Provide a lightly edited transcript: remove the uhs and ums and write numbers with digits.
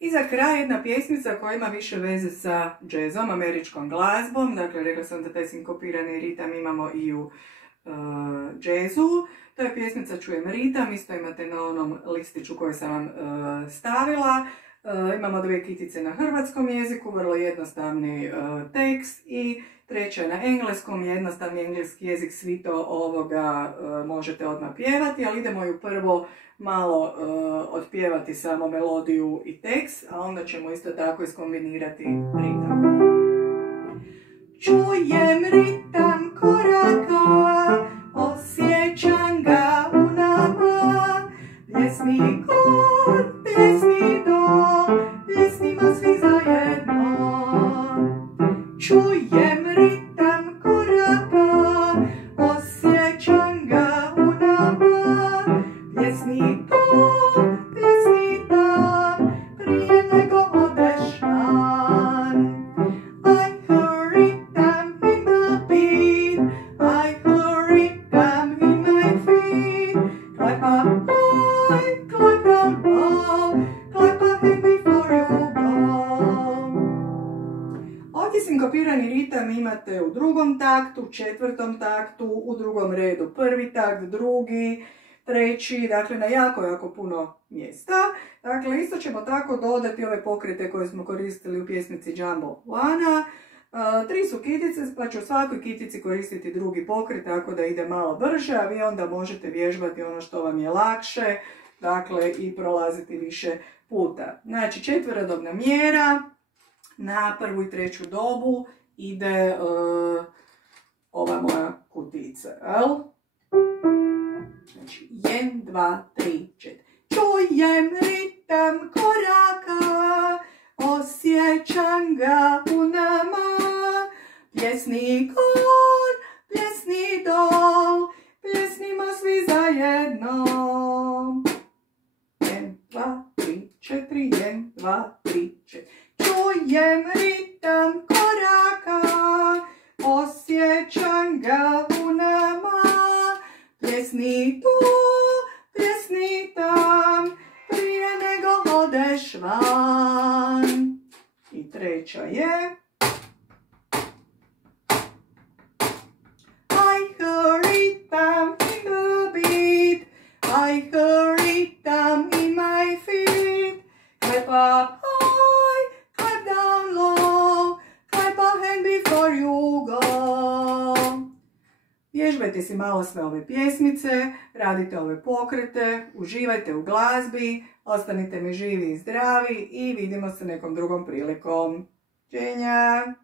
I za kraj jedna pjesmica koja ima više veze sa džezom, američkom glazbom. Dakle, rekla sam da taj sinkopirani ritam imamo i u džezu. To je pjesmica Čujem ritam, isto imate na onom listiću koji sam vam stavila. Imamo dvije kitice na hrvatskom jeziku, vrlo jednostavni tekst, i treća na engleskom, jednostavni engleski jezik, svi to možete odmah pjevati, ali idemo ju prvo malo otpjevati samo melodiju i tekst, a onda ćemo isto tako iskombinirati ritam. Čujem ritam koraka, osjećam ga u nama, pjesni kor, pjesni do, pjesnimo svi zajedno. Čujem ritam koraka, osjećam ga u nama, pjesni tu, pjesni tam, prije nego odeš van. I heard ritam in the beat, I heard ritam in my feet. Clap up high, clap down low, clap a hand before you go. Ovdje sinkopirani ritam imate u drugom taktu, četvrtom taktu, u drugom redu prvi takt, drugi, treći, dakle na jako puno mjesta. Dakle, isto ćemo tako dodati ove pokrete koje smo koristili u pjesmici Jumbo Lana. 3 su kitice, pa ću u svakoj kitici koristiti drugi pokret, tako da ide malo brže, a vi onda možete vježbati ono što vam je lakše, dakle i prolaziti više puta. Znači, četverodobna mjera, na prvu i treću dobu ide ova moja kutica, jel? Znači, 1, 2, 3, 4. Čujem ritam koraka, osjećam ga u nama, pjesni kor, pjesni dol, pjesnimo svi zajedno. 1, 2, 3, 4, 1, 2, 3, 4. Čujem ritam koraka, osjećam ga u nama, pjesni tu, pjesni tam, prije nego odeš van. I treća je I heard ritam in the beat, I heard ritam in my feet. Clap up high, clap down low, clap a hand before you go. Vježbajte si malo sve ove pjesmice, radite ove pokrete, uživajte u glazbi, ostanite mi živi i zdravi i vidimo se nekom drugom prilikom. Čenja!